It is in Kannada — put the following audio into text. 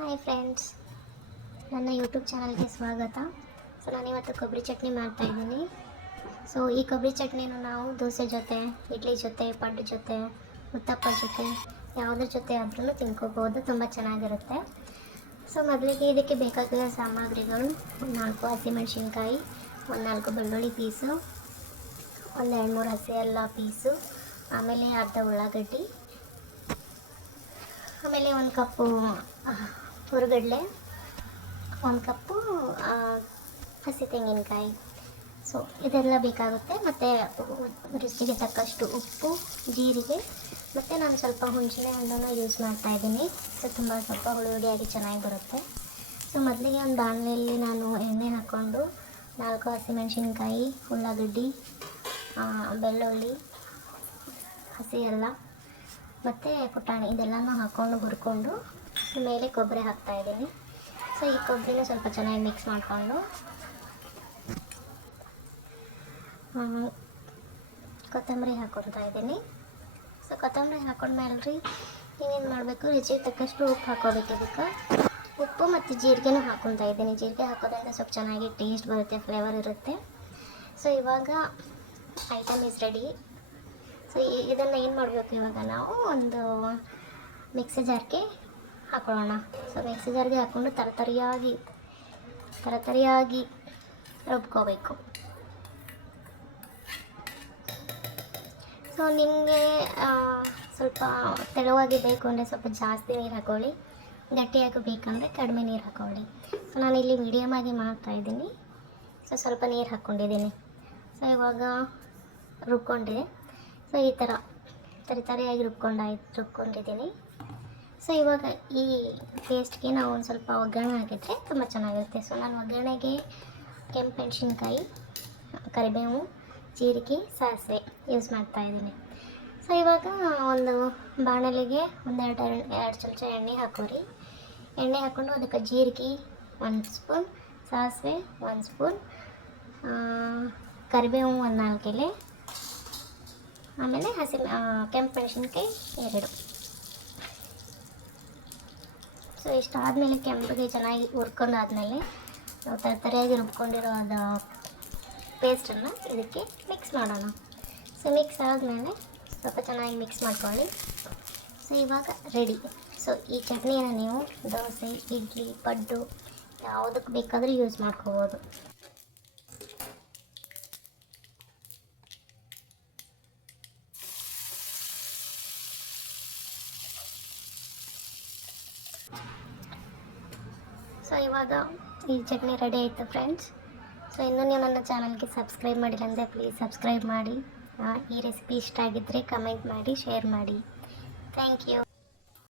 ಹಾಯ್ ಫ್ರೆಂಡ್ಸ್, ನನ್ನ ಯೂಟ್ಯೂಬ್ ಚಾನಲ್ಗೆ ಸ್ವಾಗತ. ನಾನಿವತ್ತು ಕೊಬ್ಬರಿ ಚಟ್ನಿ ಮಾಡ್ತಾಯಿದ್ದೀನಿ. ಈ ಕೊಬ್ಬರಿ ಚಟ್ನಿನ ನಾವು ದೋಸೆ ಜೊತೆ, ಇಡ್ಲಿ ಜೊತೆ, ಪಡ್ಡು ಜೊತೆ, ಉತ್ತಪ್ಪ ಜೊತೆ ಯಾವುದ್ರ ಜೊತೆ ಆದ್ರೂ ತಿನ್ಕೋಬೋದು. ತುಂಬ ಚೆನ್ನಾಗಿರುತ್ತೆ. ಮೊದಲಿಗೆ ಇದಕ್ಕೆ ಬೇಕಾಗಿರೋ ಸಾಮಗ್ರಿಗಳು: 4 ಹಸಿಮೆಣಸಿನ್ಕಾಯಿ, 4 ಬೆಳ್ಳುಳ್ಳಿ ಪೀಸು, 2-3 ಹಸಿ ಅಲ್ಲ ಪೀಸು, ಆಮೇಲೆ ಅರ್ಧ ಉಳ್ಳಾಗಡ್ಡಿ, ಆಮೇಲೆ 1 ಕಪ್ಪು ಹುರುಗಡ್ಲೆ, 1 ಕಪ್ಪು ಹಸಿ ತೆಂಗಿನಕಾಯಿ. ಇದೆಲ್ಲ ಬೇಕಾಗುತ್ತೆ. ಮತ್ತು ರುಚಿಗೆ ತಕ್ಕಷ್ಟು ಉಪ್ಪು, ಜೀರಿಗೆ, ಮತ್ತು ನಾನು ಸ್ವಲ್ಪ ಹುಣಸೆ ಹಣ್ಣನ್ನು ಯೂಸ್ ಮಾಡ್ತಾಯಿದ್ದೀನಿ. ತುಂಬ ಸ್ವಲ್ಪ ಹುಳಿಯಾಗಿ ಚೆನ್ನಾಗಿ ಬರುತ್ತೆ. ಮೊದಲಿಗೆ ಒಂದು ಬಾಣಲೆಯಲ್ಲಿ ನಾನು ಎಣ್ಣೆ ಹಾಕ್ಕೊಂಡು 4 ಹಸಿಮೆಣಸಿನ್ಕಾಯಿ, ಉಳ್ಳಾಗಡ್ಡಿ, ಬೆಳ್ಳುಳ್ಳಿ, ಹಸಿ ಅಲ್ಲ ಮತ್ತು ಪುಟಾಣಿ ಇದೆಲ್ಲನೂ ಹಾಕ್ಕೊಂಡು ಹುರ್ಕೊಂಡು ಮೇಲೆ ಕೊಬ್ಬರಿ ಹಾಕ್ತಾಯಿದ್ದೀನಿ. ಈ ಕೊಬ್ಬರಿನ ಸ್ವಲ್ಪ ಚೆನ್ನಾಗಿ ಮಿಕ್ಸ್ ಮಾಡಿಕೊಂಡು ಕೊತ್ತಂಬರಿ ಹಾಕ್ಕೊತಾ ಇದ್ದೀನಿ. ಕೊತ್ತಂಬರಿ ಹಾಕೊಂಡ್ಮೇಲೆ ನೀವೇನು ಮಾಡಬೇಕು, ರುಚಿಗೆ ತಕ್ಕಷ್ಟು ಉಪ್ಪು ಹಾಕ್ಕೋಬೇಕು. ಇದಕ್ಕೆ ಉಪ್ಪು ಮತ್ತು ಜೀರಿಗೆನೂ ಹಾಕ್ಕೊತಾ ಇದ್ದೀನಿ. ಜೀರಿಗೆ ಹಾಕೋದ್ರಿಂದ ಸ್ವಲ್ಪ ಚೆನ್ನಾಗಿ ಟೇಸ್ಟ್ ಬರುತ್ತೆ, ಫ್ಲೇವರ್ ಇರುತ್ತೆ. ಇವಾಗ ಐಟಮ್ ಈಸ್ ರೆಡಿ. ಇದನ್ನು ಏನು ಮಾಡಬೇಕು, ಇವಾಗ ನಾವು ಒಂದು ಮಿಕ್ಸಿ ಜಾರ್ಗೆ ಹಾಕೊಳ್ಳೋಣ. ಮಿಕ್ಸಿ ಜಾರ್ಗೆ ಹಾಕ್ಕೊಂಡು ತರತರಿಯಾಗಿ ರುಬ್ಕೋಬೇಕು. ನಿಮಗೆ ಸ್ವಲ್ಪ ತೆಳುವಾಗಿ ಬೇಕು ಅಂದರೆ ಸ್ವಲ್ಪ ಜಾಸ್ತಿ ನೀರು ಹಾಕ್ಕೊಳ್ಳಿ, ಗಟ್ಟಿಯಾಗಿ ಬೇಕಂದರೆ ಕಡಿಮೆ ನೀರು ಹಾಕ್ಕೊಳ್ಳಿ. ನಾನಿಲ್ಲಿ ಮೀಡಿಯಮಾಗಿ ಮಾಡ್ತಾಯಿದ್ದೀನಿ. ಸ್ವಲ್ಪ ನೀರು ಹಾಕ್ಕೊಂಡಿದ್ದೀನಿ. ಇವಾಗ ರುಬ್ಕೊಂಡಿದೆ. ಈ ಥರ ತರಿಯಾಗಿ ರುಬ್ಕೊಂಡಿದ್ದೀನಿ. ಇವಾಗ ಈ ಪೇಸ್ಟ್ಗೆ ನಾವು ಒಂದು ಸ್ವಲ್ಪ ಒಗ್ಗರಣೆ ಹಾಕಿದರೆ ತುಂಬ ಚೆನ್ನಾಗಿರುತ್ತೆ. ನಾನು ಒಗ್ಗರಣೆಗೆ ಕೆಂಪು ಮೆಣಸಿನ್ಕಾಯಿ, ಕರಿಬೇವು, ಜೀರಿಗೆ, ಸಾಸಿವೆ ಯೂಸ್ ಮಾಡ್ತಾಯಿದ್ದೀನಿ. ಇವಾಗ ಒಂದು ಬಾಣಲೆಗೆ 2 ಚಮಚ ಎಣ್ಣೆ ಹಾಕೋರಿ. ಎಣ್ಣೆ ಹಾಕ್ಕೊಂಡು ಅದಕ್ಕೆ ಜೀರಿಗೆ 1 ಸ್ಪೂನ್, ಸಾಸಿವೆ 1 ಸ್ಪೂನ್, ಕರಿಬೇವು 4 ಎಲೆ, ಆಮೇಲೆ ಕೆಂಪು ಮೆಣಸಿನ್ಕಾಯಿ 2. ಇಷ್ಟಾದಮೇಲೆ ಕೆಂಪಿಗೆ ಚೆನ್ನಾಗಿ ಹುರ್ಕೊಂಡಾದ್ಮೇಲೆ ನಾವು ತರಿಯಾಗಿ ರುಬ್ಕೊಂಡಿರೋ ಅದು ಪೇಸ್ಟನ್ನು ಇದಕ್ಕೆ ಮಿಕ್ಸ್ ಮಾಡೋಣ. ಮಿಕ್ಸ್ ಆದಮೇಲೆ ಸ್ವಲ್ಪ ಚೆನ್ನಾಗಿ ಮಿಕ್ಸ್ ಮಾಡ್ಕೊಳ್ಳಿ. ಇವಾಗ ರೆಡಿ. ಈ ಚಟ್ನಿಯನ್ನು ನೀವು ದೋಸೆ, ಇಡ್ಲಿ, ಪಡ್ಡು ಯಾವುದಕ್ಕೆ ಬೇಕಾದರೂ ಯೂಸ್ ಮಾಡ್ಕೋಬೋದು. ಇವಾಗ ಈ ಚಟ್ನಿ ರೆಡಿ ಆಯಿತು ಫ್ರೆಂಡ್ಸ್. ಇನ್ನೂ ನೀವು ನನ್ನ ಚಾನಲ್ಗೆ ಸಬ್ಸ್ಕ್ರೈಬ್ ಮಾಡಿಲ್ಲ ಅಂದರೆ ಪ್ಲೀಸ್ ಸಬ್ಸ್ಕ್ರೈಬ್ ಮಾಡಿ. ಈ ರೆಸಿಪಿ ಇಷ್ಟ ಆಗಿದ್ದರೆ ಕಮೆಂಟ್ ಮಾಡಿ, ಶೇರ್ ಮಾಡಿ. Thank you.